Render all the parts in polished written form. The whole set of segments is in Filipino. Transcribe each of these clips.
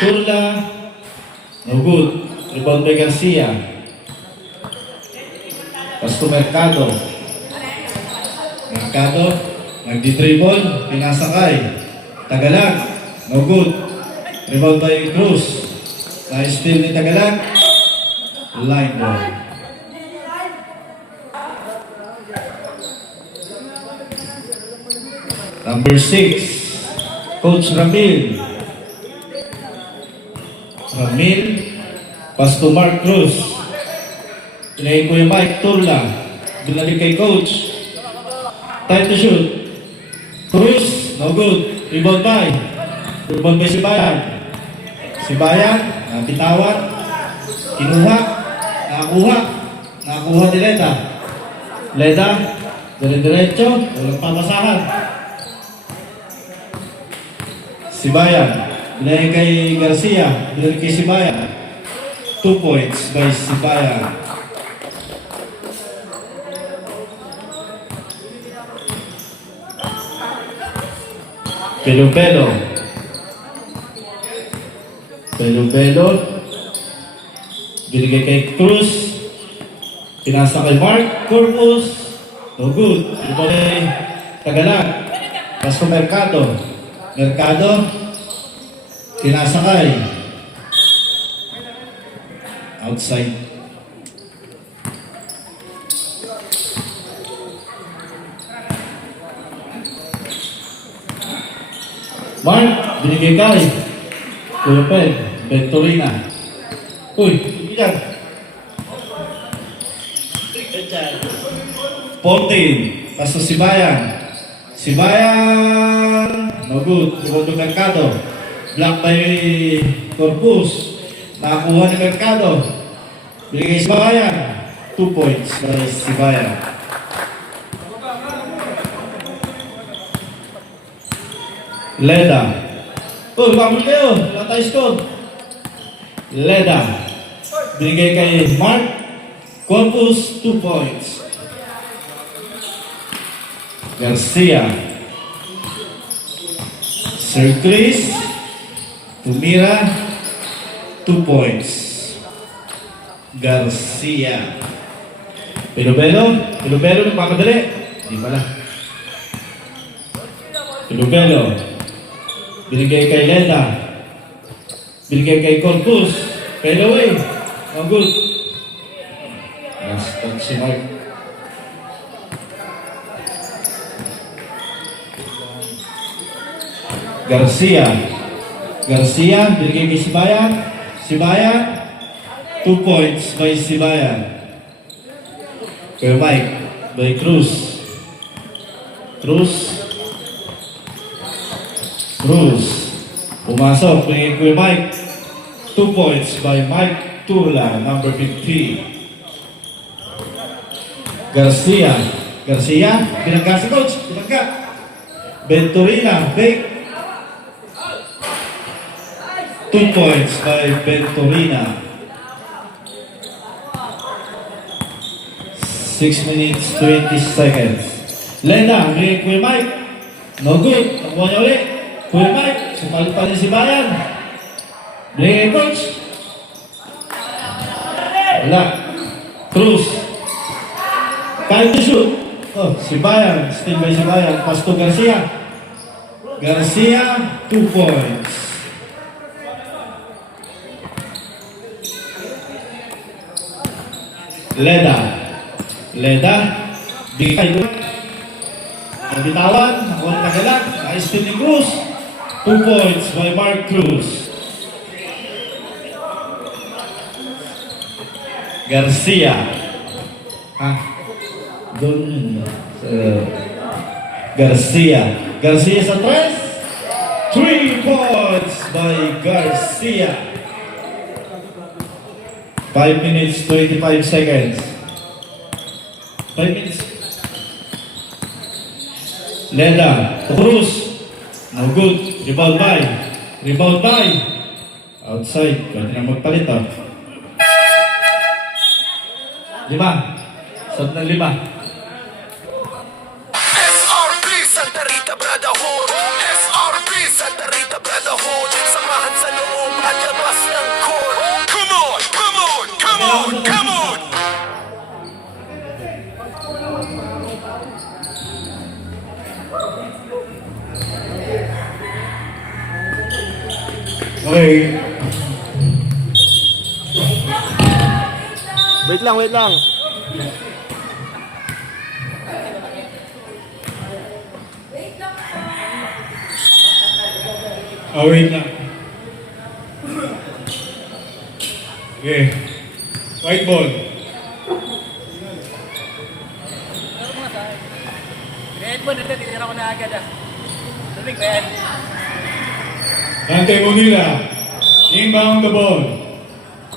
Turla. No good. Rebound by Garcia. Pass to Mercado. Mercado. Nagdi-dribble. Pinasakay. Tagalag. No good. Rebound by Cruz. Nice steal ni Tagalag. Line ball. Number 6, Coach Ramil. Ramil, pass to Mark Cruz. Pinayin ko yung Mike Turla. Binalik kay Coach. Time to shoot. Cruz, no good. Rebound by. Rebound by Sibayan. Sibayan, napitawan. Kinuha. Nakakuha. Nakakuha ni Leda. Leda, dire-diretso. Walang pamasahan. Sibayan, binayang kay Garcia, binayang kay Sibayan. 2 points by Sibayan. Pelubelo. Pelubelo. Binigay kay Cruz. Pinasa kay Mark Corpus. No good. Ibigay Tagalag. Paso Mercado. Mercado, tinasakay. Outside. Mark, binigay kay Kulpel, Venturina. Uy, iyan. 14, paso Sibayan. Sibayan, no good. Rebound Mercado. Block by Corpus. Nakakuha ni Mercado. Binigay Sibayan. 2 points by Sibayan. Leda. Oh, lumabot kayo. Wala tayo score. Leda. Binigay kay Mark Corpus. 2 points. Garcia. Sir Chris. Tumira. 2 points. Garcia. Pelubelo. Pelubelo nagpapadali. Hindi pala. Pelubelo. Binigay kay Leda. Binigay kay Corpus. Fade away. No good. Last touch si Mark. Garcia. Garcia, binigay kay Sibayan. Sibayan, 2 points by Sibayan. Kay Mike, by Cruz. Cruz. Cruz. Pumasok, binigay kay Mike. 2 points by Mike Turla, number 50. Garcia. Garcia, binangga si Coach. Binangga. Venturina, big. 2 points by Venturina. 6 minutes, 20 seconds. Leda, may Kuya Mike. No good. Nakuha niya ulit. Kuya Mike, sumalit pa rin si Bayan. Bigay Coach. Wala. Cruz. Time to shoot. Oh, si Bayan. Still by si Bayan. Pass to Garcia. Garcia, 2 points. Leda. Leda. Bigay. Nabitawan. Nakuha ng Tagalag. Nice steal ni Cruz. 2 points by Mark Cruz. Garcia. Doon. Garcia. Garcia sa 3 points by Garcia. 5 minutes, 25 seconds. 5 minutes. Leda. Cruz. No good. Rebound by. Rebound by. Outside. Pwede na magpalit oh. 5. Sot ng 5. SRP Santa Rita Brotherhood. SRP Santa Rita Brotherhood. Samahan sa loob at Okay. Wait lang, wait lang. Oh, wait na. Okay. White ball. Headphone ito, tinira ko na agad ah. Lamig ba yan? Dante Munila. Inbound the ball.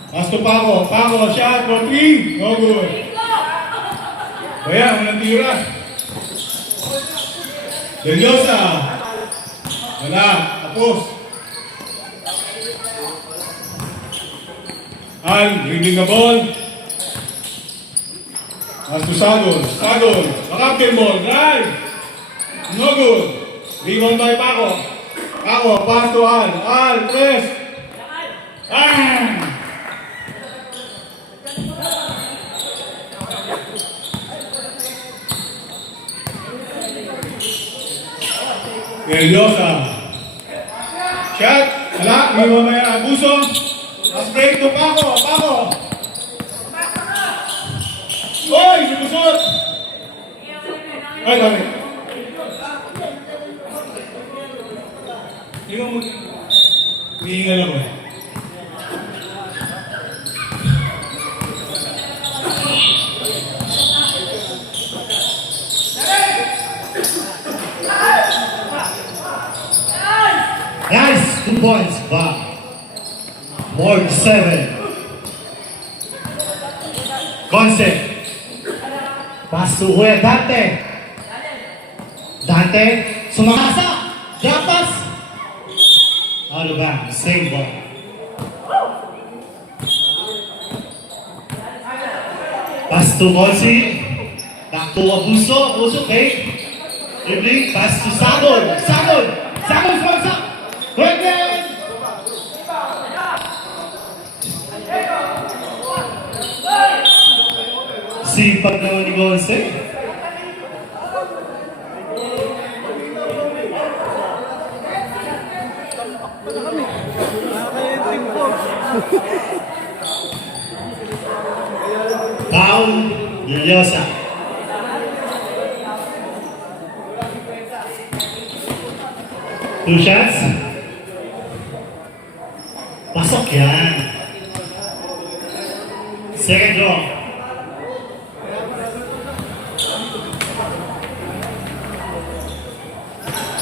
Pass to Paco. Paco, shot for 3. No good. Ayan, unang tira. Deliosa. Wala. Tapos. Al, reading the ball. Pass to Sagol. Sagol. Makapten ball. Drive. No good. Rebound by Paco. Paco, pass to Al. Al, press. Ah! Deliosa. Shot. Wala. Rebound by Abuso. Pass break to Paco. Paco. Oy, sinusot! Ay, dami. Tingnan mo. Hihingal ako eh. Nice, 2 points, back. More than 7. Concept. Pass to Kuya Dante. Dante, sumangasa. Drop pass. Out of bounds, same ball. Pass to Monsi. Back to Abuso. Abuso, okay. Dribbling, pass to Sagol. Sagol. Sagol, sumangasa. Great game. Sipag naman ni Gonse. Foul, Deliosa. Two shots. Pasok yan. Second draw.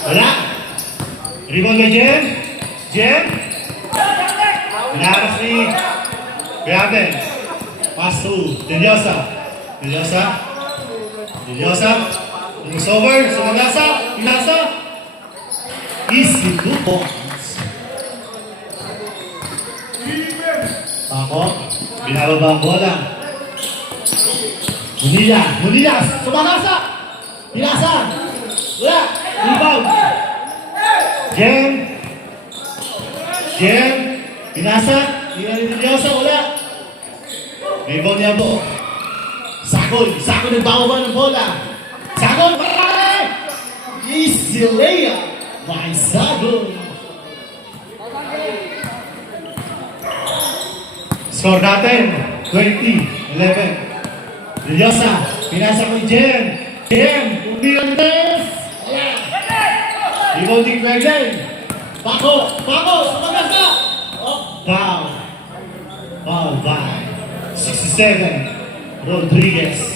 Wala. Rebound by Jem. Jem. Pinakas ni Graben. Pass to Deliosa. Deliosa. Deliosa. Moves over. Sumagasa. Pinasa. Easy 2 points. Ako. Binababa ang bola. Munila. Munila. Sumagasa. Pinasa. Wala. Rebound. Jem. Jem. Pinasa. Hindi na Deliosa. Wala. Rebound niya po. Sakol. Sakol nagbababa ng bola. Sakol. Easy layup by Sakol. Score natin. 20-11. Deliosa. Pinasa ko ni Jem. Jem. Umbilang des. Rebounding Gregden. Paco. Paco. Sumagasa. Foul. Foul by 67. Rodriguez.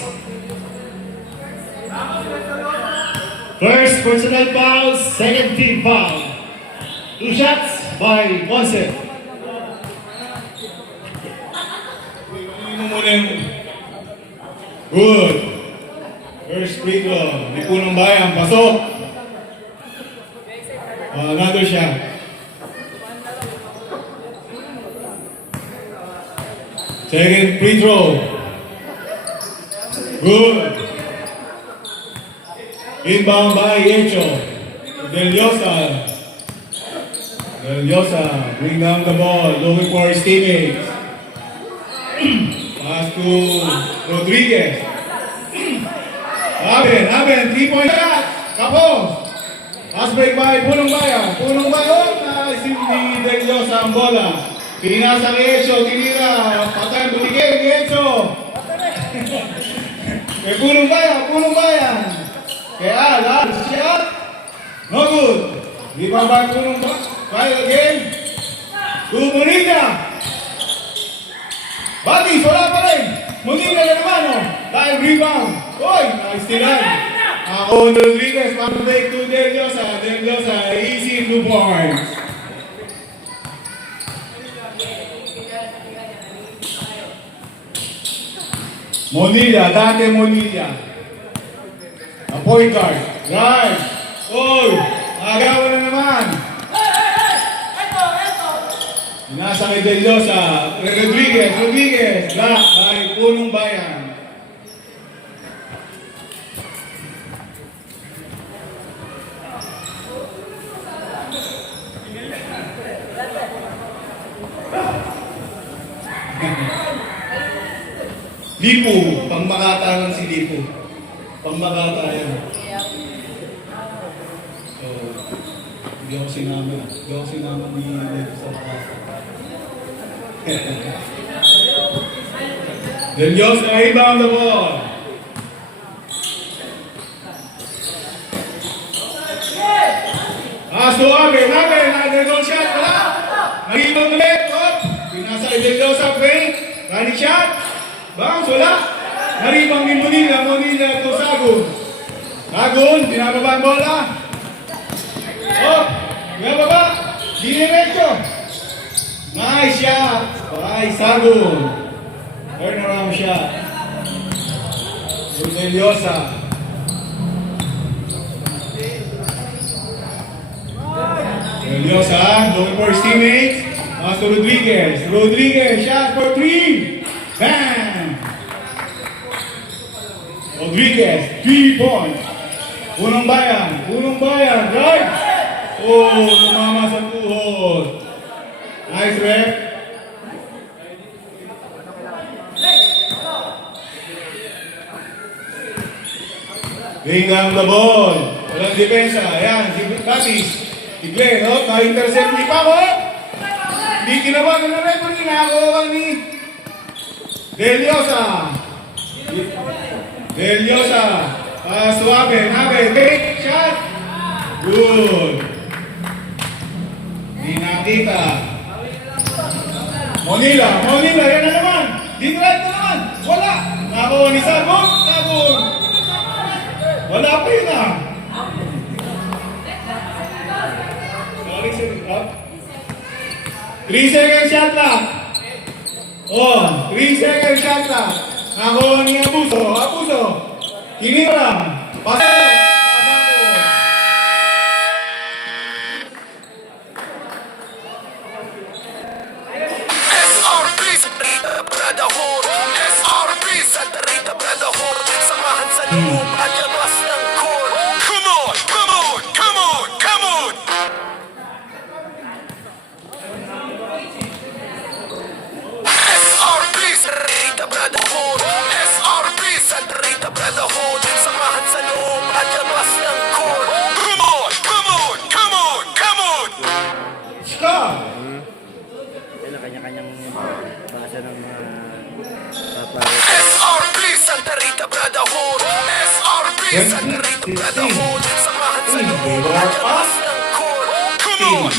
First personal foul. Second team foul. 2 shots by Ponce. Tingnan mo muna yung... Good. First free throw. May punong bayan. Pasok. Another shot. Second free throw. Good. Inbound by Echo. Deliosa. Deliosa bring down the ball, looking for his teammates. Pass to Rodriguez. Aben, 3-point shot. Kapos. Pass break by Punong Bayan. Punong Bayan. receive ni Del Diosa ang bola. Pinasa kay Enzo, tinira, patay, buligay kay Enzo. Kay punong bayan. Kay Al, shot. No good. Di pa ba punong bayan again? Munila. Batis, wala pa rin. Munila na naman, oh. Dahil rebound. Oy, nice tiran. Ako, Rodriguez, pang-break to Del Diosa. Del Diosa, easy 2 points. Monilla, Dante Monilla. A point guard. Right. Oy, agawan na naman. Nasa kay Del Diosa. Rodriguez. Lock ay punong bayan. Lipo, pangmakata lang si Lipo. Pangmakata yan. So, hindi ako sinama. Ni Lipo sa makata. Del Diosa, inbound the ball. Suave, another goal shot, wala. Nag-inbound ulit, pinasa kay Del Diosa, break. Running shot. Bounce, wala. Naribang ni Munila to Sagun, binababa ang bola. Binababa. Diniretso. Nice shot. Ay, Sagun. Turn around shot. Del Diosa. Del Diosa, looking for his teammates. Pass to Rodriguez, shot for 3. Bam! Rodriguez, 3 points. Punong bayan, right? Oh, lumama sa tuhod. Nice rep. Bring down the ball. Walang depensa. Ayan, si Batis. Si Glenn, na-intercept ni Pako. Hindi ginawa ng referee, nakakuha ni Del Diosa. Suave, take shot. Good. Di nakita. Monilla, yan na naman. Dinride na naman. Wala. Nakakuha ni Sagun. Wala pa yun ah. 3 second shot lang. 3 second shot lang. Ako ni Abuso. Kinira. Pasok. SRP Brotherhood, SRP Santa Rita Brotherhood, samahan sa loob at labas ng court. Come on! SRP Santa Rita Brotherhood, SRP Santa Rita Brotherhood, samahan sa loob at labas ng court. Come on! Stop. Yan ang kanya-kanyang basa ng mga SRP Santa Rita Brotherhood, SRP Santa Rita Brotherhood, samahan sa loob at labas ng court. Come on!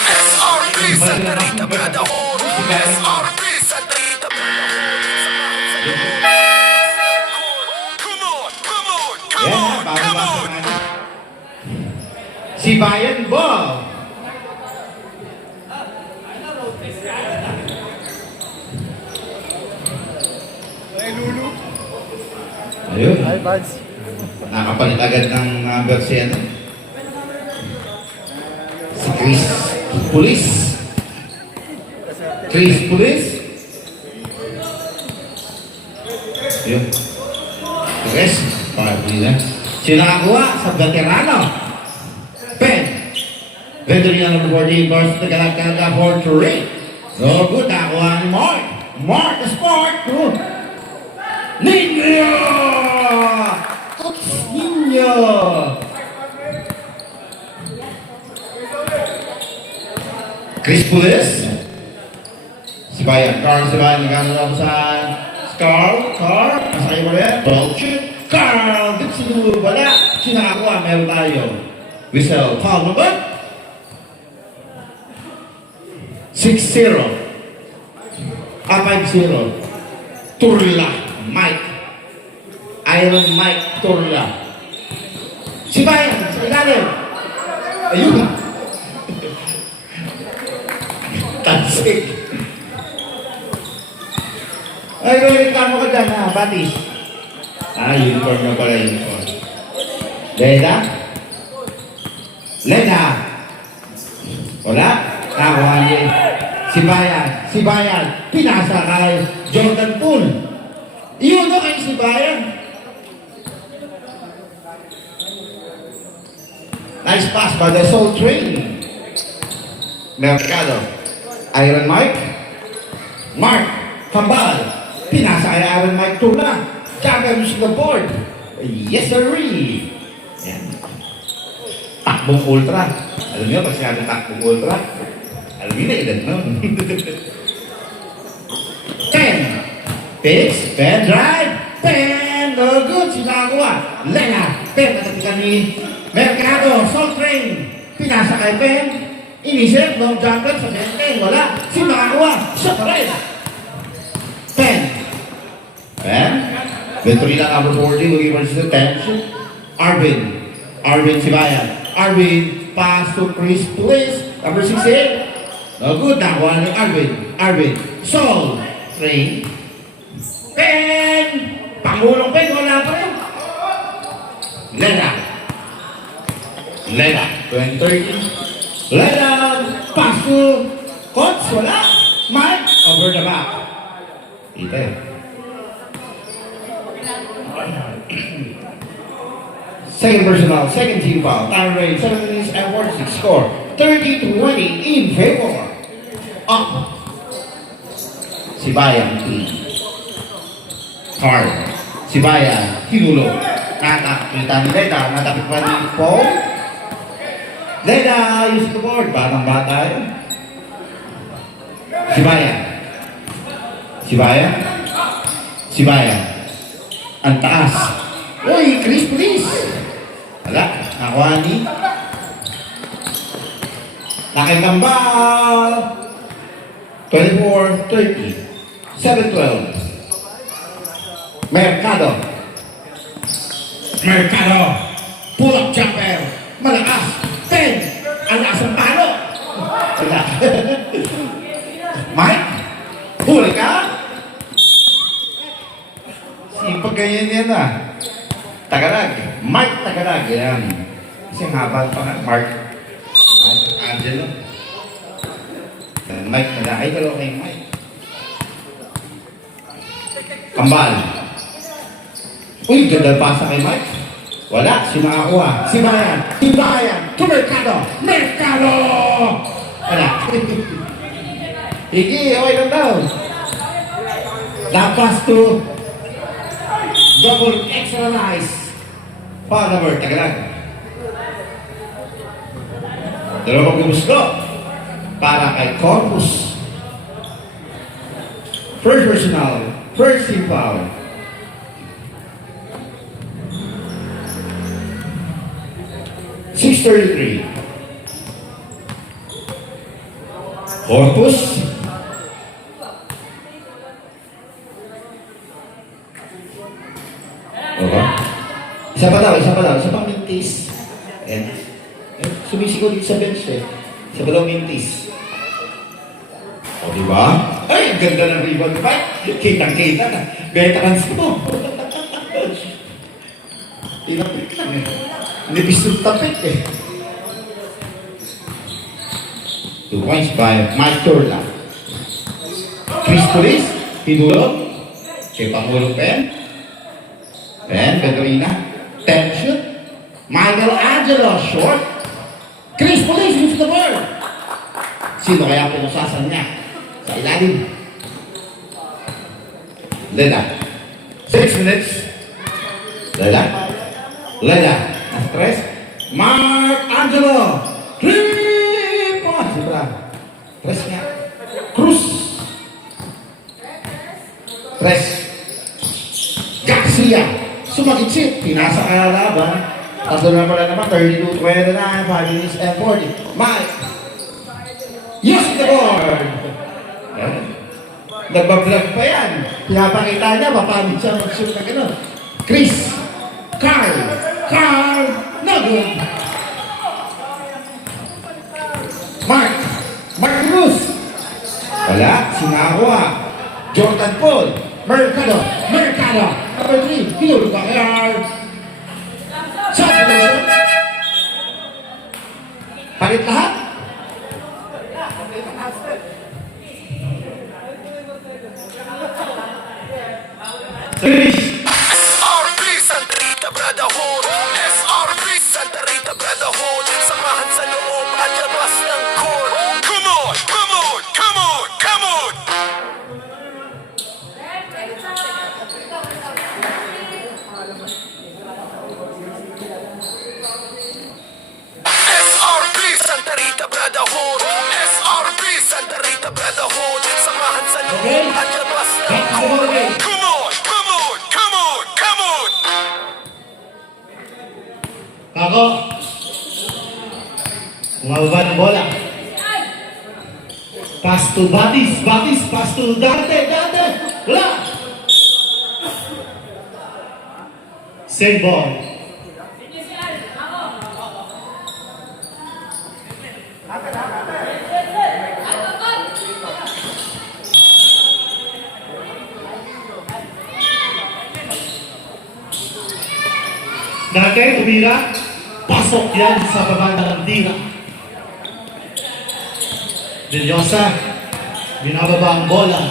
SRP Santa Rita Brotherhood, SRP Santa Rita Brotherhood, samahan sa loob at labas ng court. Come on! Si Bayan Ball. Ayun. Hi, Buds. Nakapalit agad ng number si ano? Si Chris Pulis. Ayun. Chris, pagkakali na. Sila nakakuha sa veterano. Pen. Veteran number 14, Bars Tagalog for 3. So good, nakakuha ni Mark the Sport. Ninyo! Chris Pulis. Sibayan. Carl Sibayan. Nagkakaroon sa Carl. Masaya mo rin. Ball shoot. Carl. Dito siguro wala. Sinakakuha. Meron tayo. Whistle. Foul number 6-0. 5-0. Turla. Mike. Iron Mike Turla. Sibayan. Sa ilalim. Ayun. Tansik. Ay, reklamo ka dyan ha, Batis. Uniform na pala uniform. Leda? Wala? Nakuha niya. Sibayan. Pinasa kay Jordan Poole. Iyon o kay Sibayan. Nice pass by the Soul Train. Mercado. Iron Mike. Mark. Kambal. Pinasa kay Iron Mike Tula. Challenge the board. Yes, sirree. Yan. Takbong ultra. Alam niyo, pag sinabi takbong ultra, alam niyo na edad nun. 10. Pitch. Pen drive. Pen. No good. Sinakakuha. Lena. Pen. Natapikan ni Mercado. Soul Train. Pinasa kay Pen. Inisip. Long jumper sa Pen. Wala. Sinakakuha. Sa pared. Pen. Venturina number 40 will give us the 10. Arvin Sibayan. Arvin pass to Chris Pulis. Number 68. No good. Nakuha ni Arvin. Soul Train. Pen. Pangulong Pen. Wala pa rin. Lena. 20-30. Lena. Pass to Coach. Wala. Mike. Over the back. Ite. Second personal, second team foul. Time rate 7 minutes and 46. Score 30-20 in favor of Sibayan team. Carl. Sibayan. Hinulo. Nakita ni Leda. Natapit pa ni Paul. Leda use the board. Batang bata yun. Sibayan. Ang taas. Uy, Chris, please. Wala. Nakuha ni. Nakikambal. 24-30. 7-12. Mercado. Pull up jumper. Malakas. 10. Ang lakas ng palo. Wala. Mike. Huli ka. Sipag ganyan yan ah. Tagarag. Mike Tagarag. Yan. Kasi ang haba pa nga. Mark Angelo. Mike Tagarag. Ay, dalawa kay Mike. Kambal. Uy, ganda pasa kay Mike. Wala. Sinakakuha. Sibayan. To Mercado. Wala. Higi. Okay lang daw. Lapas to double extra nice. Foul number, Tagarag. Dalawang gumuslo para kay Corpus. First personal, first team foul. .633. Corpus. Isa pang mintis. Ayan. Sumisigaw dito sa bench eh. Isa pa daw mintis. O, diba? Ay, ang ganda ng rebound fight. Kitang-kita na. Veterans mo. Tinapit lang eh. Nipis yung tapit eh. 2 points by Mike Turla. Chris Pulis. Hinulog. Kay Pangulong Pen. Venturina. 10 shoot. Michael Angelo, short. Chris Pulis with the ball. Sino kaya pinusasan niya? Sa ilalim. Leda. 6 minutes. Leda. Tres. Mark Angelo. 3 points. Sobra. Tres nga. Cruz. Tres. Garcia. Sumagitsit. Pinasa ka na laban. Tatlo na pala naman. 32-29. 5 minutes and 40. Mike. Yes, the board. Yan. Nagbablog pa yan. Pinapakita niya, papalit siya mag-shoot na gano'n. Chris. Carl. No good. Mark. Mark Cruz. Wala. Sinagawa. Jordan Paul. Mercado. Number 3. Phil Backyard. Shot position. Palit lahat. SRP Santa Rita Brotherhood, SRP Santa Rita Brotherhood, samahan sa loob at labas ng court. Come on, come on, come on, come on. SRP Santa Rita Brotherhood, SRP Santa Rita Brotherhood, samahan sa loob at labas ng court. Come on, come on, come on, come on. Kako. Umababa ng bola. Pass to Batis. Pass to Dante. Wala. Same ball. Dante, tumira. Pasok yan sa baba ng tira. Villosa. Binababa ang bola.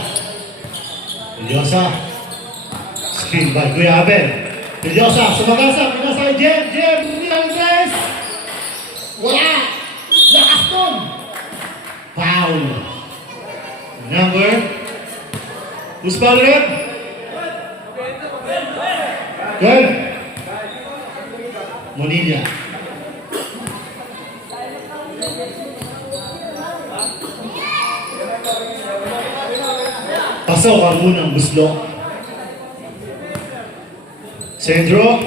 Villosa. Screen by Kuya Abel. Villosa. Sumagasa. Pinasa kay Jem. Tumira ang tres. Wala. Lakas nun. Foul. Number. Who's foul rep? Good. Monilla. Pasok ang unang buslo. Centro.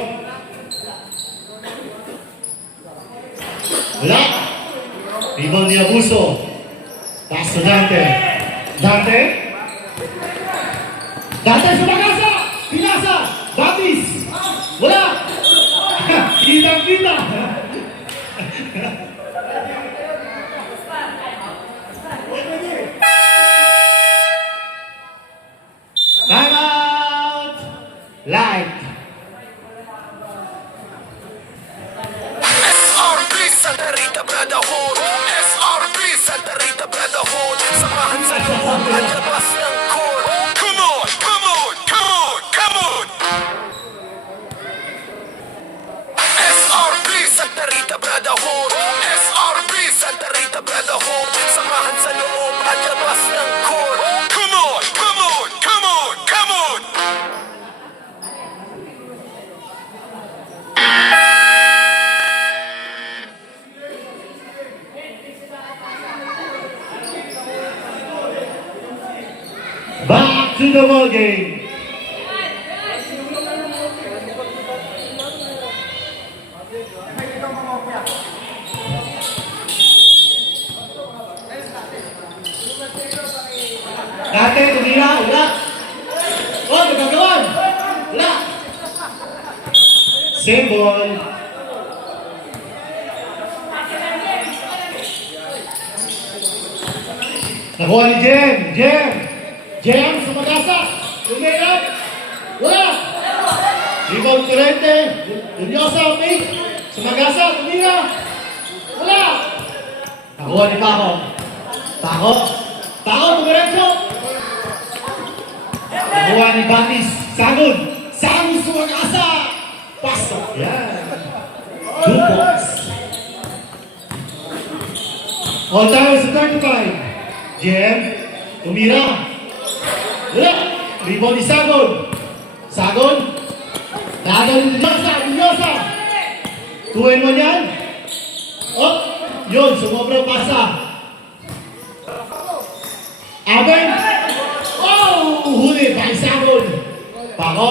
Wala. Rebound ni Abuso. Pass to Dante. Dante sumagasa. Pinasa. Batis. Wala. Kita. Time out. Light. SRP Santa Rita Brotherhood, SRP Santa Rita Brotherhood, samahan sa loob at labas ng court. Come on, come on, come on, come on. SRP Santa Rita Brotherhood, SRP Santa Rita Brotherhood, samahan sa loob at labas ng court. Come on, come on, come on, come on. Back to the ball game. Dante, tumira, wala. Oh, nagagawan. Wala. Same ball. Nakuha ni Jem, sumagasa. Tumira. Wala. Rebound Torrente. Villosa, fake. Sumagasa, tumira. Wala. Nakuha ni Paco, tumiretso. Nakuha ni Batis. Sagun, sumagasa. Pasok. Yan. 2 points. All time is 35. Jem, tumira. Wala. Rebound ni Sagun. Nagaw ni Villosa. 2-1 yan. Oh, yun, sumobra pasa. Aben. Oh, huli, Baisagon. Pako.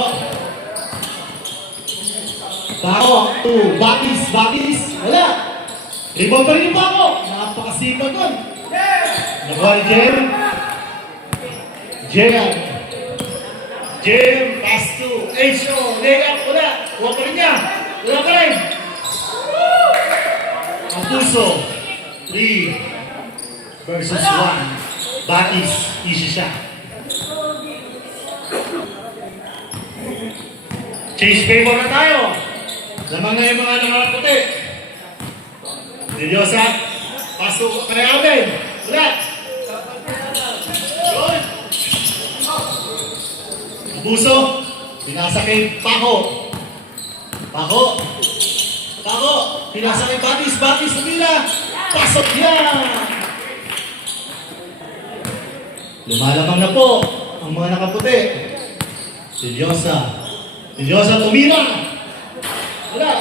Pako, Batis. Wala. Rebound pa rin yung Pako. Napakasipag doon. Nakuha ni Jem, pass to H.O. Layup, wala. Kuha pa rin niya. Wala pa rin. Abuso. 3 versus 1. Batis, easy siya. Change favor na tayo. Lamang na yung mga nakakaputi. Dilyosa. Pass to kay Aben. Wala. Yun. Abuso. Pinasa kay Pako. Pinasa kay Batis, tumila. Pasok yan. Lumalamang na po ang mga nakaputi. Dilyosa tumira. Wala.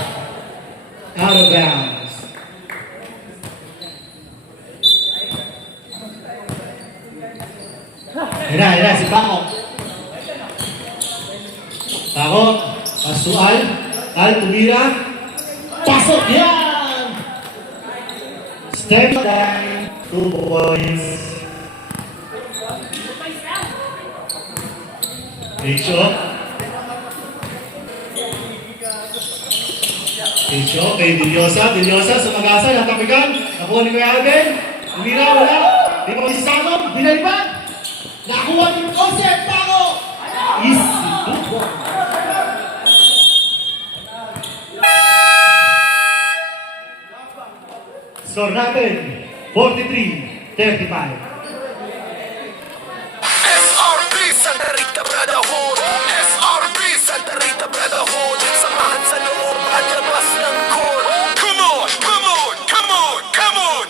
Out of bounds. Yan si Pako. Pasual. Al tumira. Pasok yan. Step down. 2 points. H.O. kay Dilyosa, sumagasa, natapigan, nakuha ni Kuya Aben, umira, wala, di ba si Sagon, binaliban, nakuha ni Jose, Pako, easy, score natin, 43-35. SRB Santa Rita Brotherhood, SRB Santa Rita Brotherhood, samahan sa loob at labas ng court. Come on, come on, come on, come on.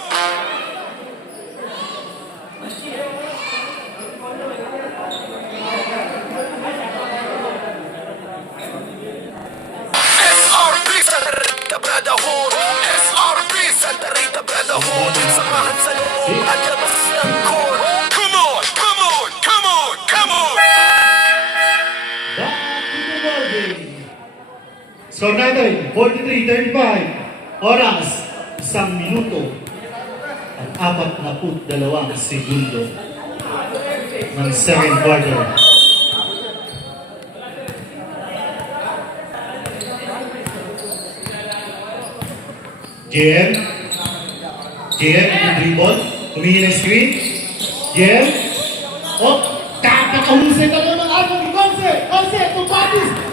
SRB Santa Rita Brotherhood, SRB Santa Rita Brotherhood, samahan sa loob at labas ng court. Come on, come on, come on, come on. Back to the ball game. Score natin, 43-35. Oras, 1 minuto at 42 segundo ng second quarter. JM, yung dribble, tumingin ng screen. JM, kapakahusay ka naman ako ni Conce, to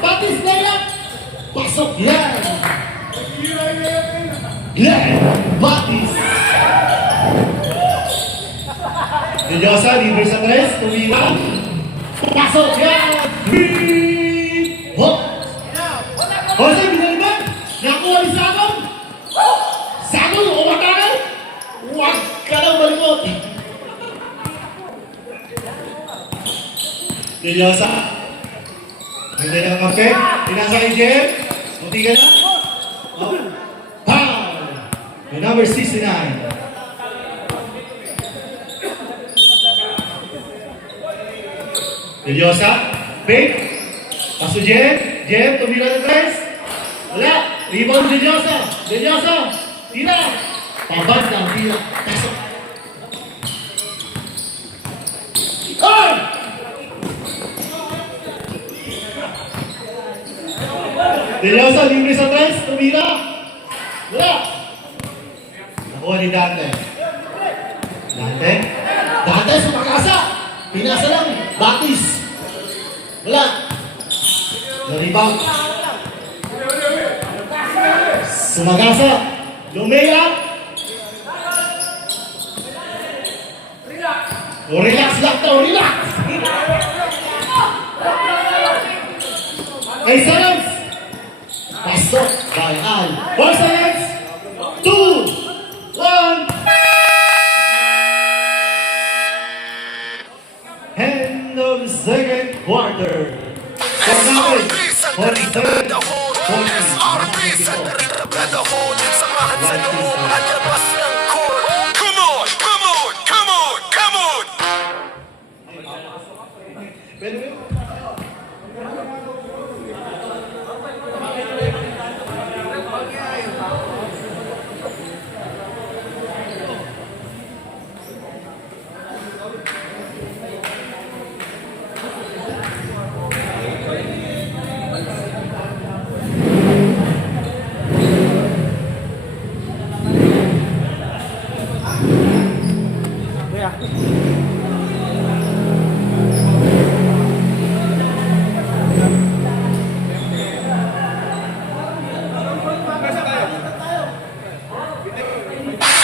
Batis layup, pasok yan. Batis. Dilyosa, libre sa 3, tumira, pasok yan. Jose, binaliban, nakuha ni Sagon, umatagal, huwag ka lang malimot. Dilyosa. Hindi na kape. Pinasa kay Jem. Munti ka na. Pow! May number 69. Dilyosa. Fake. Paso Jem. Tumira ng 3. Wala. Rebound Dilyosa. Tira. Pabad lang. Tira. Pasok. Dilyosa, libre sa 3, tumira. Wala. Nakuha ni Dante, sumakasa. Pinasa lang, Batis. Wala. Na-rebound. Sumagasa. Lumea. Relax lang to, relax. Ay, silence. Pasok, Bayan. 4 seconds. 2, 1. End of the second quarter. SRB Santa Rita Brotherhood, SRB Santa Rita brotherhood. Samahan sa loob at labas ng court. Come on, come on, come on, come on.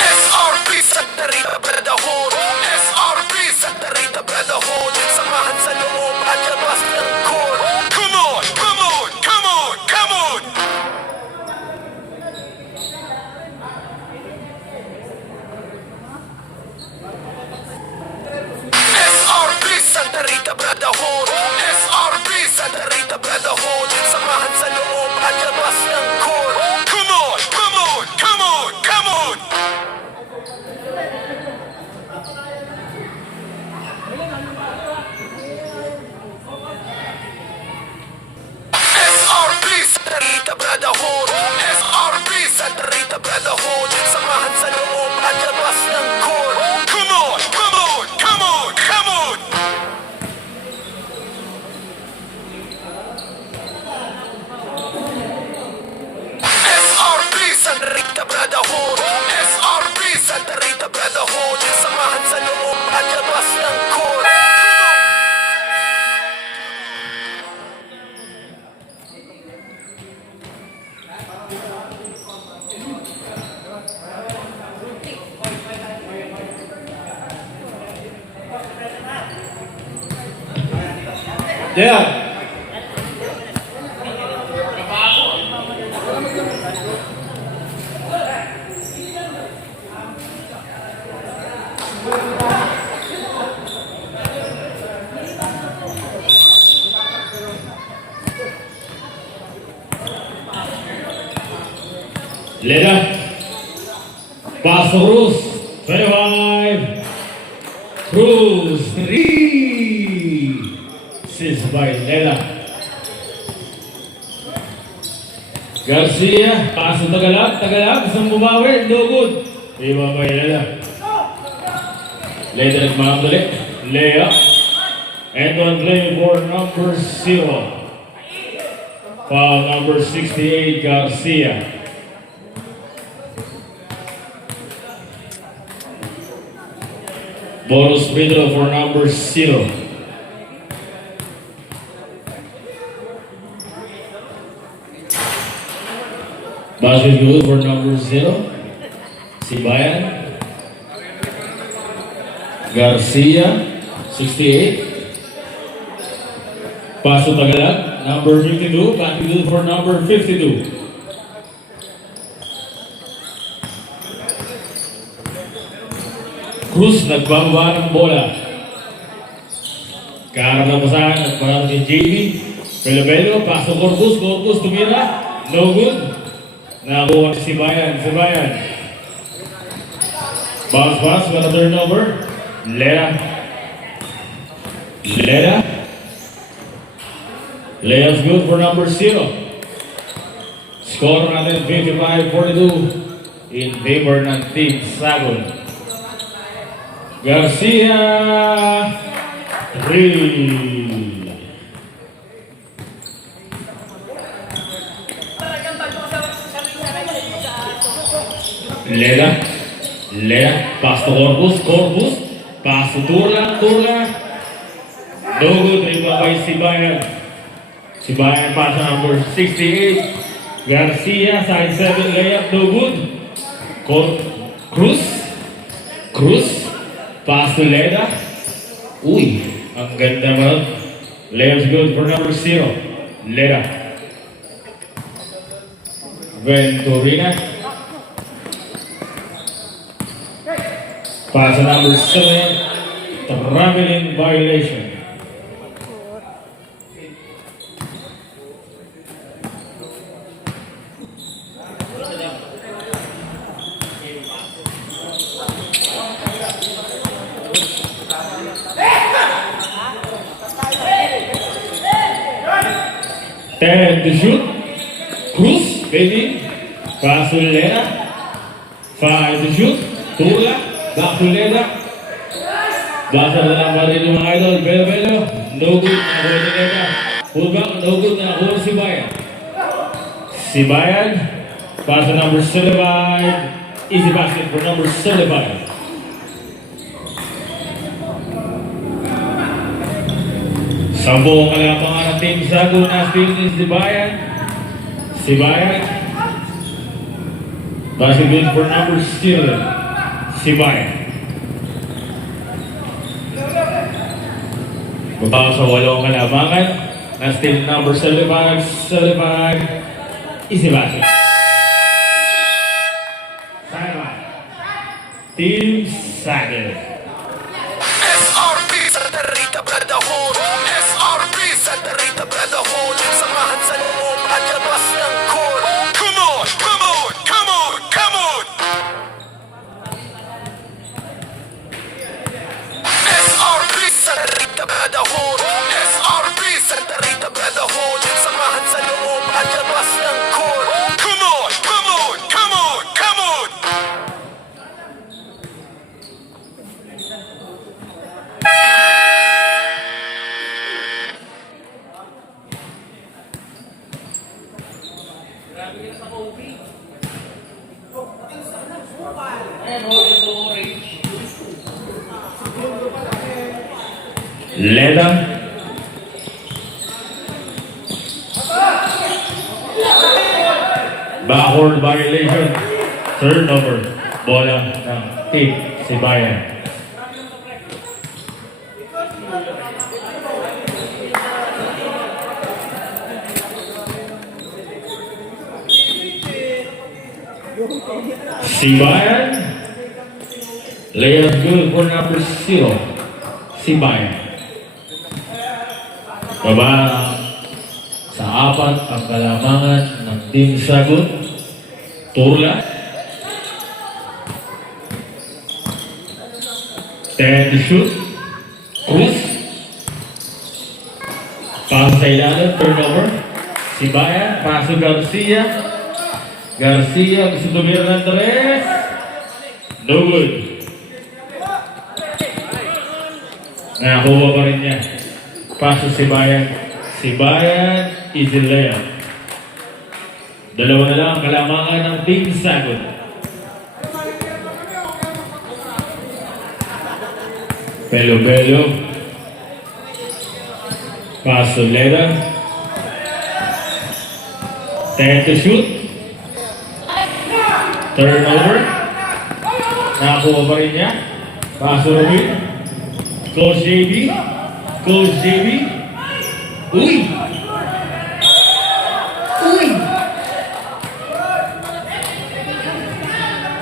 SRB Santa Rita Brotherhood. SRB Santa Rita Brotherhood. Samahan sa loob at labas ng court. Come on, come on, come on, come on. SRB Santa Rita Brotherhood. SRB Santa Rita Brotherhood. Samahan sa loob at labas ng court. Come on, come on, come on, come on. SRB Santa Rita Brotherhood. SRB Santa Rita Brotherhood. Samahan sa loob at labas ng court. Come on, come on, come on, come on. SRB Santa Rita Brotherhood. SRB Santa Rita Brotherhood. Samahan sa loob at labas ng court. Yeah. Leda. Pass to Cruz. 25. Cruz. 3. Assist by Leda. Garcia. Pass to Tagalog. Tagalog. Isang bumawi. No good. Iba by Leda. Leda nagmamali. Layup. And on play for number 0. Foul number 68, Garcia. Bonus free throw for number 0. Basket good for number 0. Sibayan. Garcia, 68. Pass to Tagalog, number 52. Basket good for number 52. Cruz nagbaba ng bola. Karanapasan at parang ni JB. Pelebelo, paso Corpus. Corpus tumira. No good. Nakuha ni Sibayan. Sibayan. Bounce pass. Got a turnover. Lera. Lera. Layup's good for number 0. Score natin 55-42 in favor ng Team Sagon. Garcia, 3. Leda, pass to Corpus, pass to Turla, no good, rebound by Sibayan. Sibayan pass to number 68. Garcia, side 7 layup, no good. Cruz. Pass to Leda. Uy, ang ganda mo. Layup's good for number 0. Leda. Venturina. Pass to number 7. Traveling violation. 10 to shoot. Cruz, baby. Pass to Leda. 5 to shoot. Tula. Back to Leda. Basa na lang pa rin yung mga idol. Belo. No good. Nakuha ni Leda. Pull back. No good. Nakuha si Bayan. Si Bayan. Pass to number 75. Easy basket for number 75. Sambo kalapangan ng Team Sago na still ni si Bayan. Si Bayan. Passing good for number still. Si Bayan. Baba sa walong kalapangan na still number 75. Easy basket. Team Sago. SRB Santa Rita Brotherhood, SRB Santa Rita Brotherhood, samahan sa loob at labas ng court. Come on, come on, come on, come on. SRB Santa Rita Brotherhood, SRB Santa Rita Brotherhood, samahan sa loob at labas ng court. Come on, come on, come on, come on. Leda. Backward violation. Turnover. Bola ng Team si Bayan. Si Bayan. Layup good for number 0. Si Bayan. Baba sa 4 ang kalamangan ng Team Sagot. Turla. 10 to shoot. Cruz. Pass sa ilalim. Turnover. Si Bayan. Paso Garcia. Garcia gusto tumira ng 3. No good. Nakakuha pa rin niya. Paso si Bayan. Si Bayan, easy layup. Dalawa na lang ang kalamangan ng Team Sagot. Belo. Paso Leda. 10 to shoot. Turnover. Nakakuha pa rin niya. Paso Rubin. Coach JB. Uy!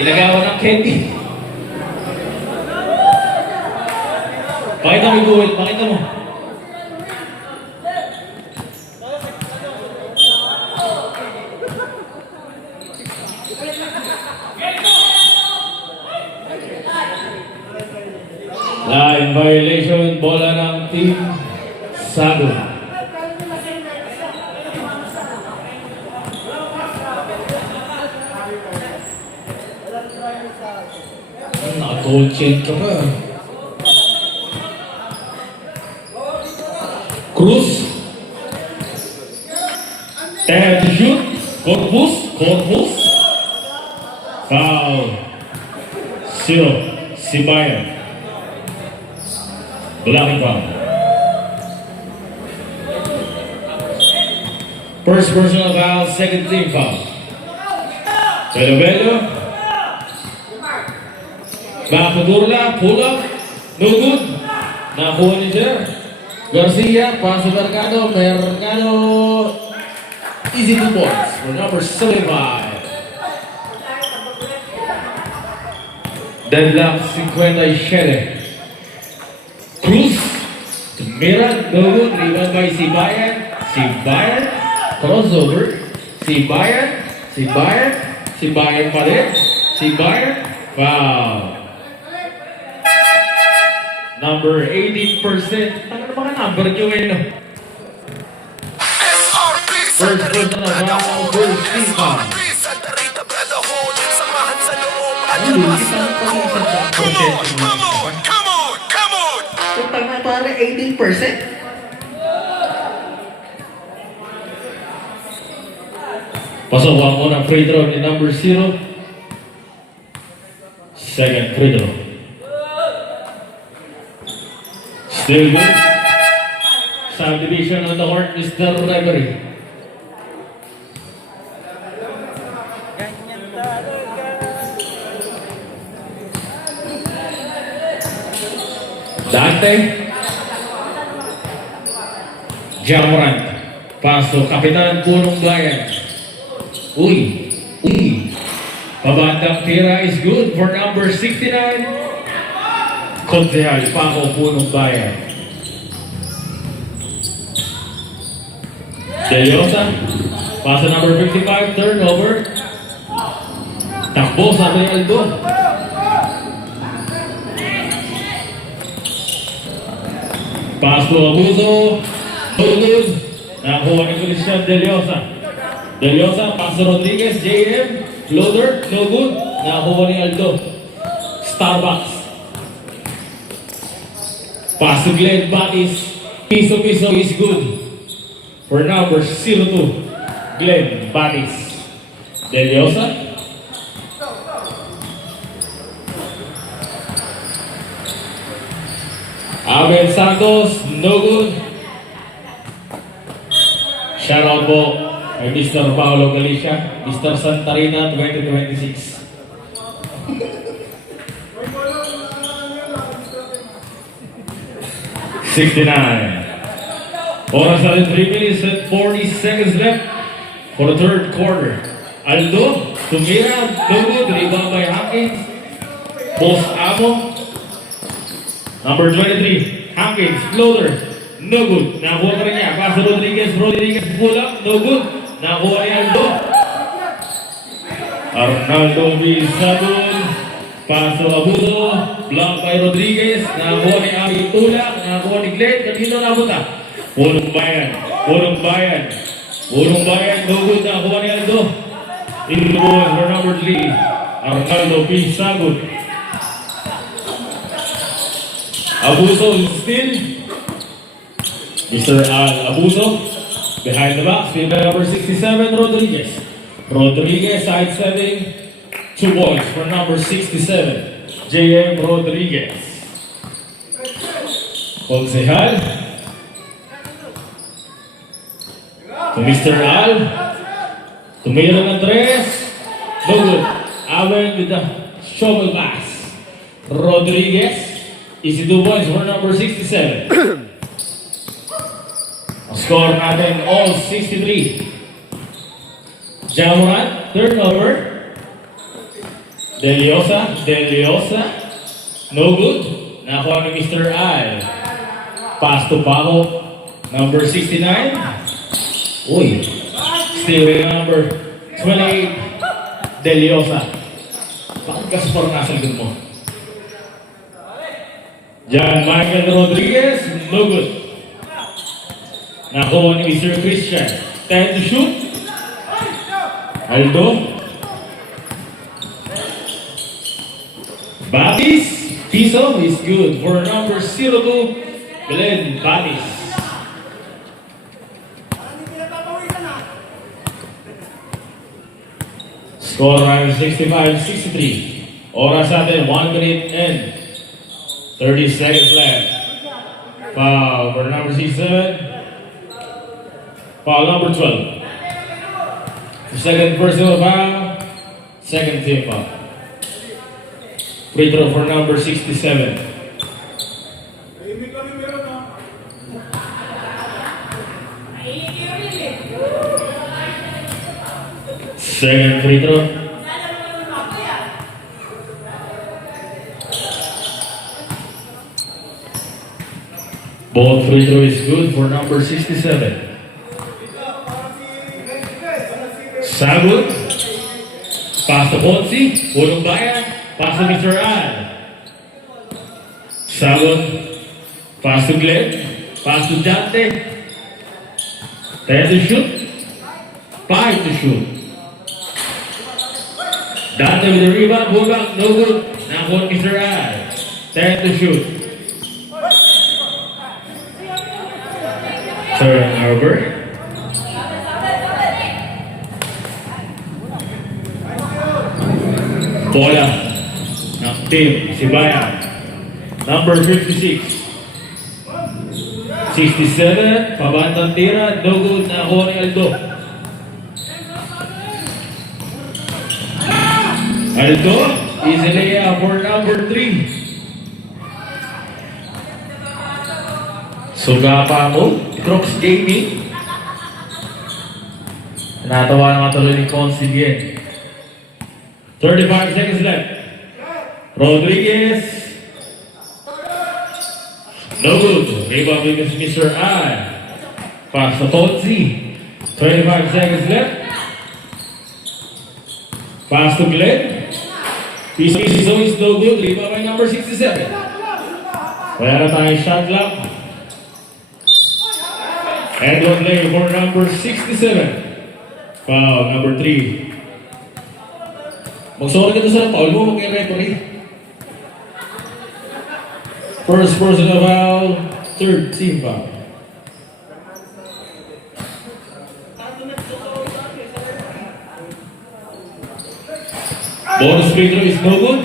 Ilagawan ng candy. Pakita mo yung guhit. Pakita mo. Line violation. Bola ng Team Sago. Naka-gold chain ka pa. Cruz. 10 to shoot. Corpus. Foul. 0. Si Bayan. Blocking foul. First personal foul, second team foul. Belo. Back to Durla, pull up, no good. Nakuha ni Jer. Garcia, pass to Mercado. Easy 2 points for number 75. Deadlock 57. Cruz, Mira, no good. Rebound by si Bayan. Crossover. Si Bayan pa rin. Foul. Number 18%. Ano mga number nyo ngayon? SRB Santa Rita personal foul, Brotherhood, first team foul. SRB Santa Rita Brotherhood, samahan sa loob at labas ng court. Come on, come on, come on, come on! Total na pare 18%. Pasok ang unang free throw ni number 0. Second free throw. Still good. Subdivision on the court, Mr. Referee. Ganyan talaga. Dante. Jamorant. Pasok, Kapitan Punong Bayan. Uy. Pabandang tira is good for number 69. Konsehal Paco Punong Bayan. Deliosa. Paso number 55, turnover. Takbo sa Aldo. Paso Abuso. Tulog. Nakuha ni Christian Deliosa. Deliosa, Paso Rodriguez, JM. Floater, no good. Nakuha ni Aldo. Starbucks. Paso Glenn Batis. Piso is good. For number 02, Glenn Batis. Deliosa. Abel Santos, no good. Shout out po kay Mr. Paolo Galicia, Mr. Santarina 2026. Oras natin 3 minutes and 40 seconds left for the third quarter. Aldo, tumira, Lugo, rebound by Hankins. Post Amo. Number 23, Hankins, floater, no good. Nakuha ka rin niya. Paso Rodriguez, pull up, no good. Nakuha ni Aldo. Arnaldo Bisabon. Paso Abuso, block by Rodriguez. Nakuha ni Abi Tulak, nakuha ni Glenn. Kanino nabuta? Punong Bayan, no good. Nakuha ni Aldo. In the ball for number 3, Arnaldo Bisabon. Abuso still. Mr. Abuso behind the box with number 67, Rodriguez. Rodriguez sidestepping. 2 points for number 67, JM Rodriguez. Konsehal. To Mr. Al. Tumira ng 3. No good. Awen with the shovel pass. Rodriguez. Easy 2 points for number 67. Ang score natin all 63. Jamoran, turnover. Deliosa, no good. Nakuha ni Mr. Al. Pass to Paco, number 69. Uy, still number 28, Deliosa. Bakit ka sa nasa likod mo? John Michael Rodriguez, no good. Nakuha ni Mr. Christian. 10 to shoot. Aldo. Batis, Piso is good for number 02, Glenn Batis. Score line 65-63. Oras natin 1 minute and 30 seconds left. Foul for number 67. Foul number 12. Second personal foul. Second team foul. Free throw for number 67. Second free throw. Both free throw is good for number 67. Sagut. Pass to Ponzi. Punong Bayan. Pass to Mr. Al. Sagut. Pass to Glenn. Pass to Dante. 10 to shoot. 5 to shoot. Dante with the rebound, pull back, no good. Now for Mr. I. 10 to shoot. Turnover. Bola ng team, si Bayan. Number 56. 67, pabantang tira, no good na ako ni Aldo. Aldo, easy layup for number 3. Sugapa mo, Crooks Gaming. Natawa naman tuloy ni Consiglien. 35 seconds left. Rodriguez. No good. Rebound against Mr. I. Pass to Ponzi. 25 seconds left. Pass to Glenn. Piso is no good. Rebound by number 67. Wala na tayo shot clock. And one play for number 67. Foul number 3. Magsorry ka doon sa foul mo, mag-referee. First personal foul, third team foul. Bonus free throw is no good.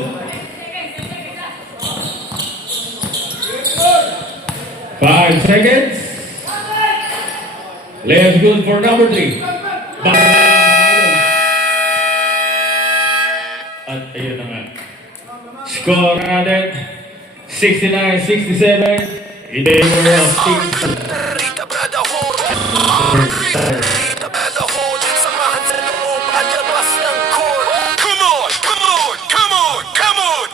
5 seconds. Layup good for number 3. At ayun na nga. Score natin 69-67 in favor of Team Rita Brotherhood Rita Brotherhood Samahan sa loob at labas ng court. Come on, come on, come on, come on.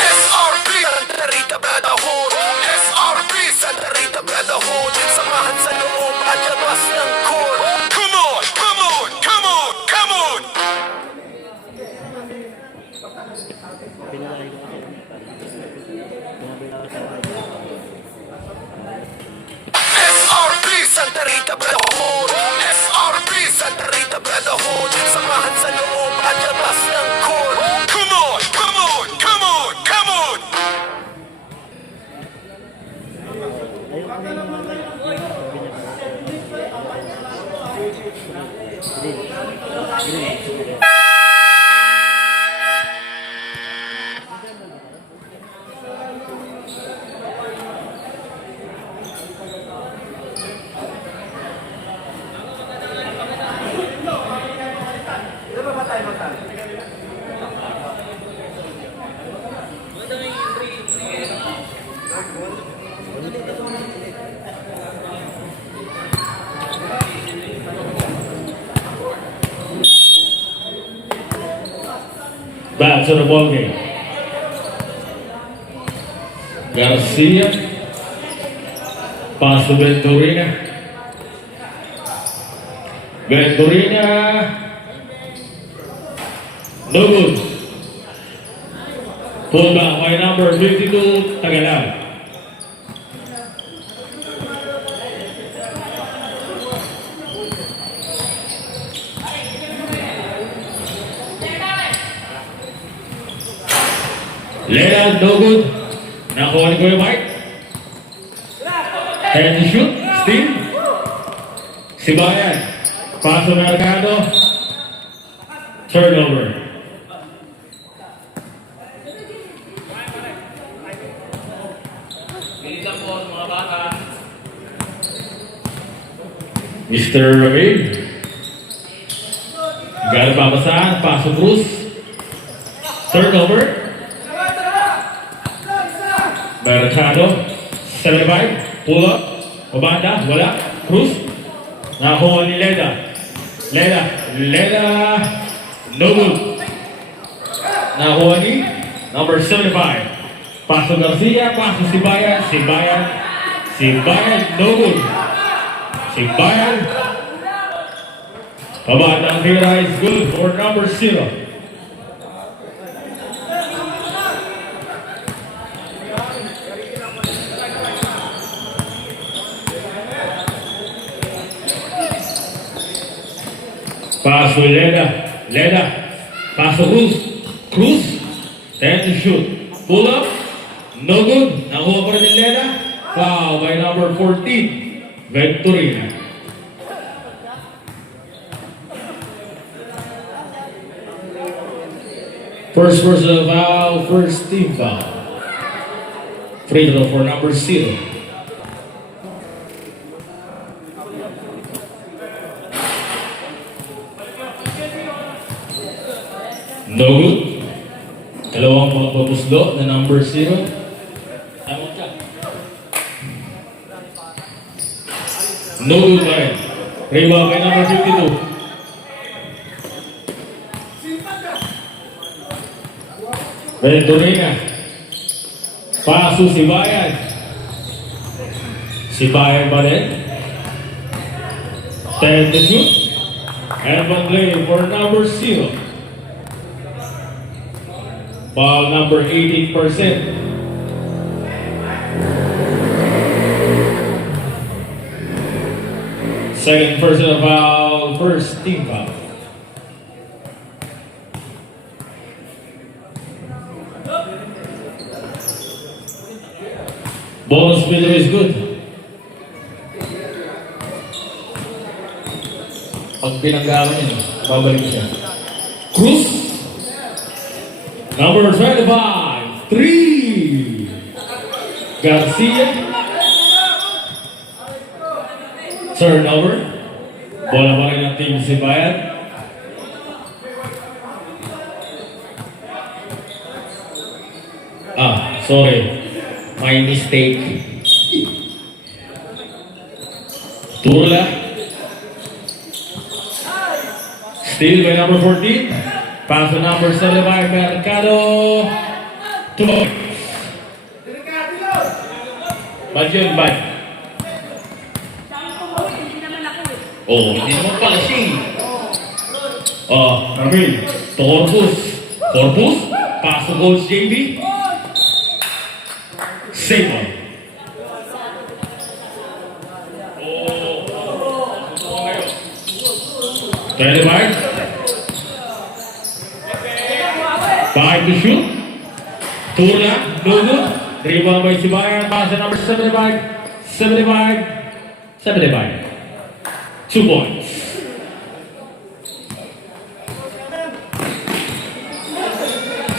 SRB Santa Rita Brotherhood SRB Santa Rita Brotherhood Samahan sa loob at labas ng court. Come on, come on, come on, come on. SRB Santa Rita Brotherhood SRB Santa Rita Brotherhood Samahan sa loob at labas ng court. Come on, come on, come on, come on. Back to the ball game. Garcia. Pass to Venturina. Venturina. No good. Pull back by number 52, Tagalag. Leonard, no good. Nakuha ni Kuya Mike. And to shoot. Steve. Sibayan. Paso Mercado. Turnover. Mr. Ramin. Gano'n papasahan. Paso Cruz. Turnover. Mercado, 75, pull up, Obanda, wala, Cruz, nakuha ni Leda, no good, nakuha ni number 75, Paso Garcia, Paso Sibayan, no good, Sibayan, Obanda ang tira is good for number 0. Pass with Leda. Leda. Pass to Cruz. Cruz. 10 to shoot. Pull up. No good. Nakuha pa rin yung Leda. Foul by number 14. Venturina. First personal foul, first team foul. Free throw for number 0. No good. Dalawang magpapusdo na number 0. Tama ka. No good pa rin. Rebound by number 52. Venturina. Paso si Bayan. Si Bayan pa rin. 10 to shoot. And one play for number 0. Foul number 18%. Second personal foul, first team foul. Ball speed is good. Pag pinanggaman yun, babalik siya. Cruz. Number 25. 3. Garcia. Turnover. Bola pa rin ng team si Bayan. Sorry. My mistake. Turla. Steal by number 14. Pass to number 75, Mercado. 2 points. Bad yun, bad. Oh, hindi naman pala siya. Ramil. Corpus. Corpus. Pass to Coach JB. Save one. Telemark. 5 to shoot. Turla. No good. Rebound by Sibayan. Pass to number 75. 2 points.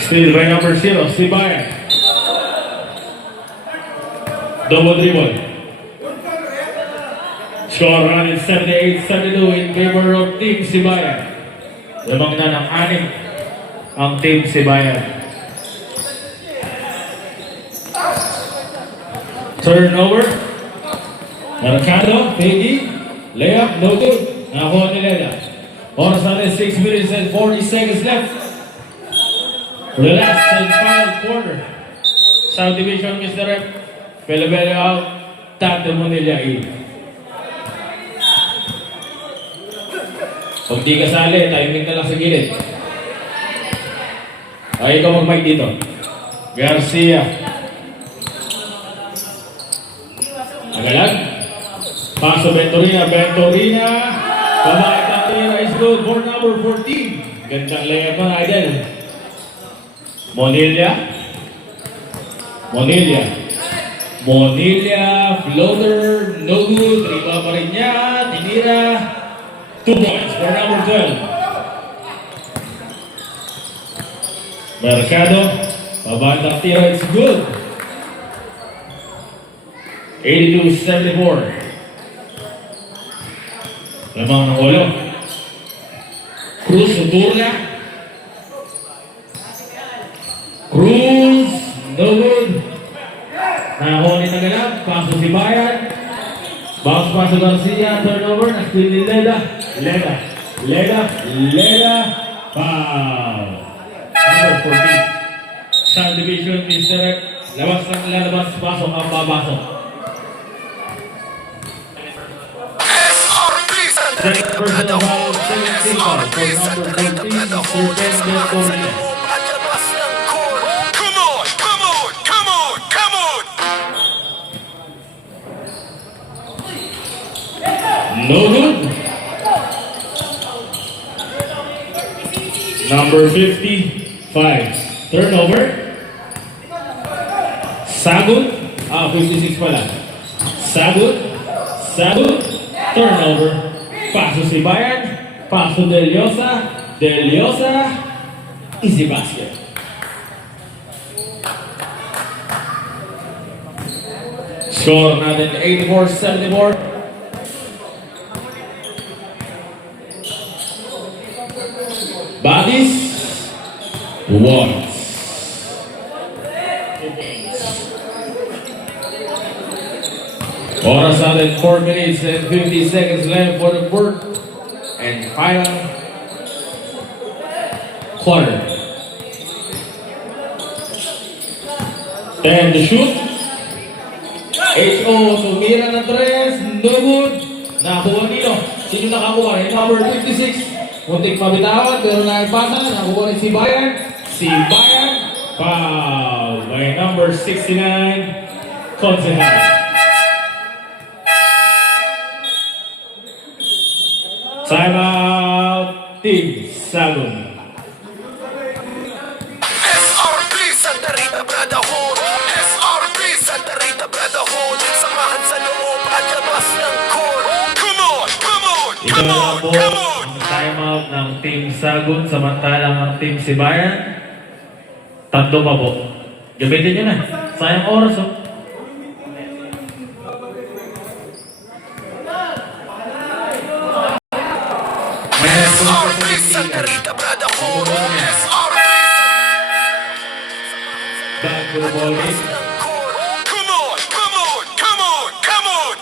Steal by number 0. Sibayan. Double dribble. Score run is 78-72 in favor of Team Sibayan. Lamang na ng 6 ang Team Sibayan. Turnover. Mercado, Peggy, layup, no good. Nakuha ni Leda. Oras natin 6 minutes and 40 seconds left. Relax and final quarter. South Division, Mr. Rep. Pelebele out, Tante Monilla in. Kung di kasali, timing na lang sa gilid. Ay, ikaw mag-mic dito. Garcia. Agalag. Paso Venturina. Venturina. Babae Tantira is good for number 14. Gandang layup mga idol. Monilla. Monilla. Monilla, floater, no good, riba pa rin niya, tinira, 2 points for number 12. Mercado, babantang tira, it's good. 82-74. Lamang ng 8. Cruz, Turla. Cruz, no good. Nahuli na ganap, paso si Bayan. Bounce paso Garcia, turnover, na-spin ni Leda. Leda, foul. Number 14. Subdivision, Mr. Rep. Labas ng lalabas, pasok ang babasok. SRB Santa Rita Brotherhood. SRB Santa Rita Brotherhood. Sa mga sa loob at labas ng court. Come on, come on, come on, come on. No good. Number 55. Turnover. Sagut. 56 pala. Sagut. Turnover. Paso si Bayan. Paso Del Llosa. Easy basket. Score natin 84-74. Badis. Wards. Oras natin 4 minutes and 50 seconds left for the fourth and final quarter. 10 to shoot. H.O. tumira ng 3. No good. Nakuha nilo. Sino nakakuha? Number 56. Muntik mabitawan pero naipasa. Nakuha ni si Bayan. Foul by number 69. Consehal. Time out. Team Sagun. SRB Santa Rita Brotherhood, SRB Santa Rita Brotherhood, samahan sa loob at labas ng court. Come on, come on, Ito come na on, po come on. ang timeout ng Team Sagun samantalang ang Team Sibayan. Tatlo pa po. Gamitin nyo na. Sayang oras oh. SRB Santa Rita Brotherhood, SRB Back to the ball game. ng court. Come on, come on, come on, come on.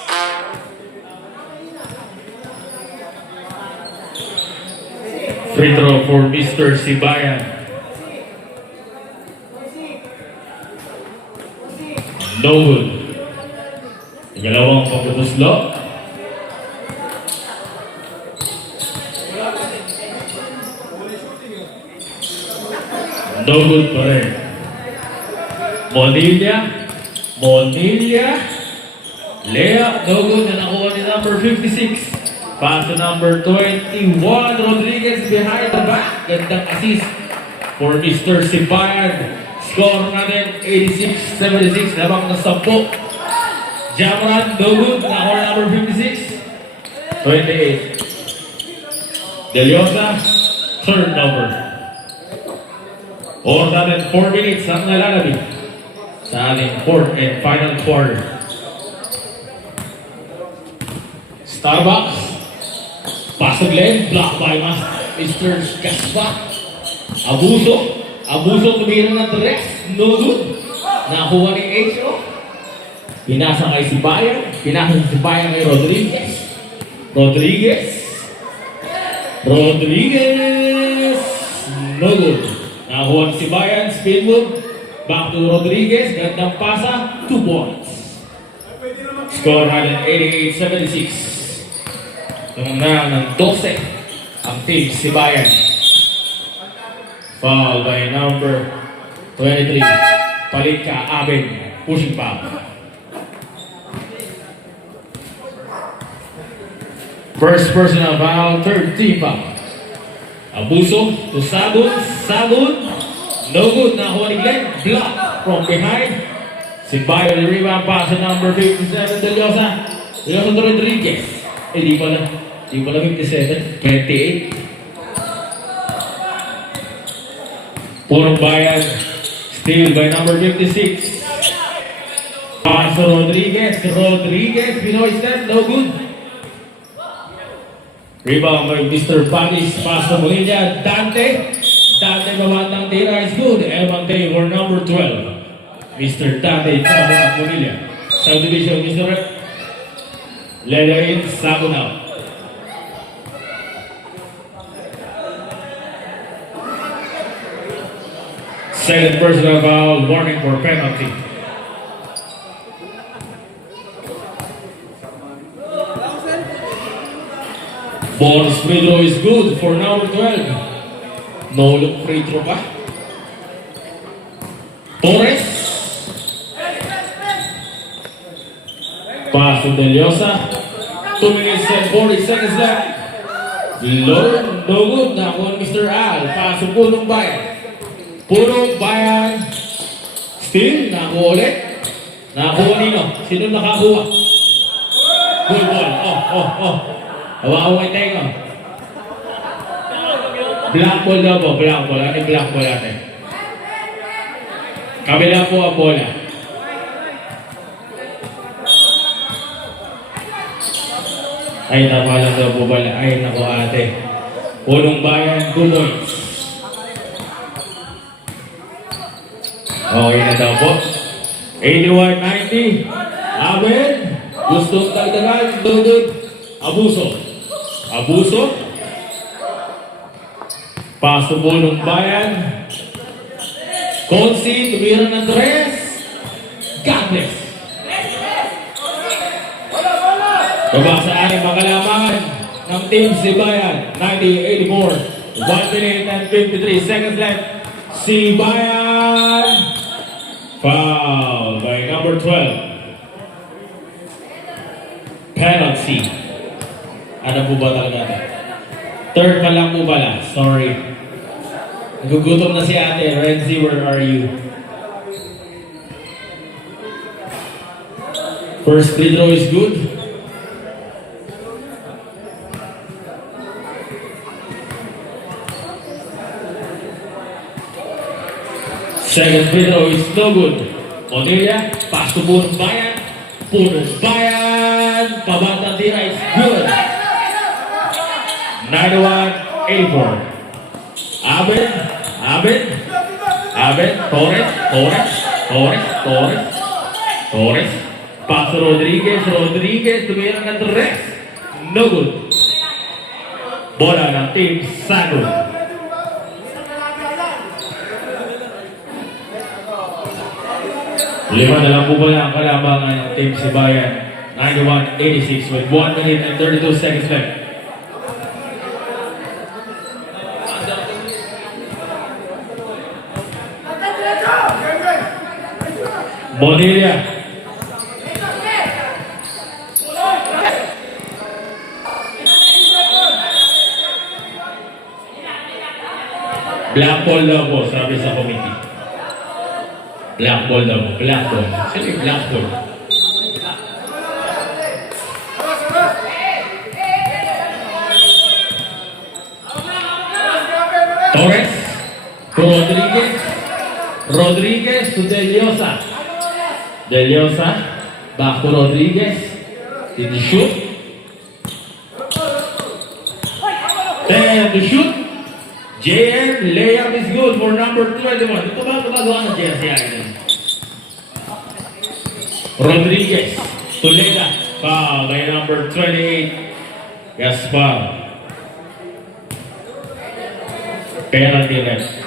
Free throw for Mr. Sibayan. No good. Ikalawang pagpupuslo. No good pa rin. Monilla. Layup, no good na nakuha ni number 56. Pass to number 21, Rodriguez behind the back. Gandang assist for Mr. Sibayan. Score natin 86-76, labang na 10. Jamran, no good, nakuha number 56. 28. Del Llosa, turnover. Or natin 4 minutes ang nalalabig sa ating fourth and final quarter. Starbucks. Pasok leg. Block by Mr. Gaspa. Abuso tumira ng 3. No good. Nakuha ni H.O. Pinasa kay Sibayan. Pinasa si Sibayan kay Rodriguez. No good. Nakuha ni Sibayan. Spin move. Back to Rodriguez. Gandang pasa. 2 points. Score natin 88-76. Tumunang ng 12 ang team Sibayan. Foul by number 23. Palit ka, Aben. Pushing foul. First personal foul, third team foul. Abuso to Sagun. No good. Nakuha ni Glenn. Block from behind. Sibayan the rebound pass to number 57, Del Llosa to Rodriguez. Di pala 57, 28. Purong Bayan, steal by number 56. Pass to Rodriguez, Pinoy step, no good. Rebound by Mr. Panis, pass to Molina, Dante babatang tira is good. Elmante for number 12. Mr. Dante, Chavo at Molina. Subdivision, Mr. Rep. Leather in, Sagun out. Second personal foul, warning for penalty. Bonus free throw is good for number 12. No look free throw pa. Torres. Pass to Del Llosa. 2 minutes and 40 seconds left Lord, no good. Nakuha ni Mr. Al. Pasok Punong Bayan. Punong Bayan. Still, nakuha ulit. Nakuha nino. Sino nakakuha? Good ball. Oh. Hawakan kay Tengo. Black ball daw po. Black ball. Ano yung black ball natin? Kabila po ang bola. Ay, tama lang daw po pala. Ay, naku ate. Punong Bayan, 2 points. Okay na daw po. 81-90. Aben. Gustong dagdagan. Dugod. Abuso. Paso Punong Bayan. Consi, tumira ng 3. God bless. Baba sa aking makalaman ng Team Sibayan, 90-84. 1 minute and 53 seconds left. Sibayan! Foul by number 12. Penalty. Ano po ba talaga ito? Third pa lang po pala. Sorry. Nagugutom na si ate. Renzi, where are you? First free throw is good. Second free throw is no good. Onelia, pass to Punong Bayan. Punong Bayan. Pabata tira is good. 91-84. Aben. Torres. Pass to Rodriguez. Tumira ng 3. No good. Bola ng Team Sago. Lima na lang po pala ang kalabangan ng Team Sibayan. 91-86 with 1 minute and 32 seconds left. Bonilla. Black ball daw po, sabi sa committee. Black ball daw po, black ball. Sino yung black ball? Torres to Rodriguez to Del Llosa back to Rodriguez. Did he shoot? Then the shoot. JM layup is good for number 21. Ito ba gumagawa ng jersey item? Rodriguez to Leda. Foul by number 28. Gaspar. Penalty left.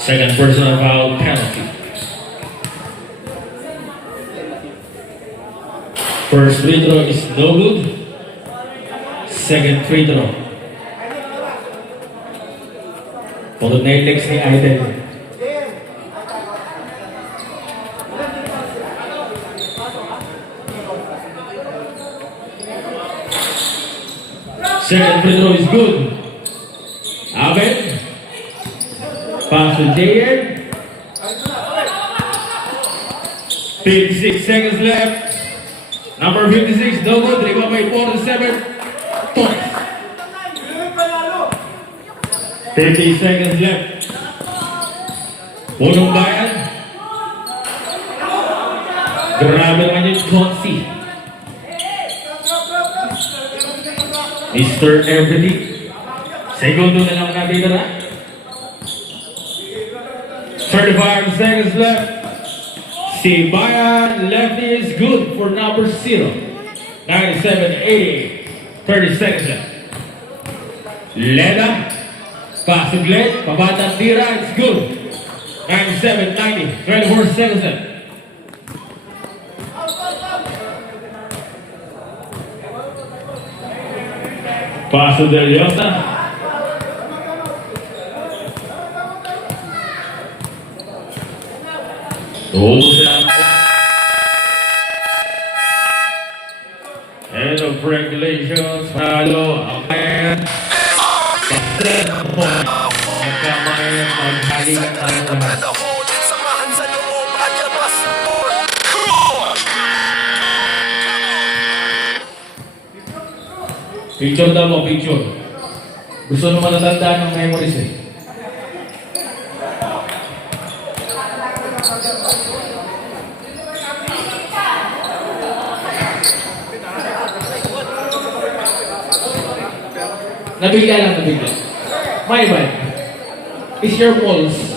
Second personal foul penalty. First free throw is no good. Second free throw. Pagod na yung legs ni Aiden. Second free throw is good. Abed. Pass to JM. 56 seconds left. Number 56, no good. Rebound by 47. Torres. 30 seconds left. Punong Bayan. Grabe naman yung Consi. Mr. Everything. Segundo na lang natin na. 35 seconds left. Sibayan lefty is good for number 0. 97-88. 30 seconds left. Leda. Pass to Glenn. Pabatang tira. It's good. 97-90. 24 seconds left. Pass to Del Llosa. Oh, of regulations. Follow. Okay. Magkamayan, maghalikan tayo Sandarita lahat. Brotherhood, samahan sa loob at labas ng court. Come on! Picture daw mo, picture. Gusto naman natandaan ng memories eh. Nabigla lang, nabigla. My bad. Is your pulse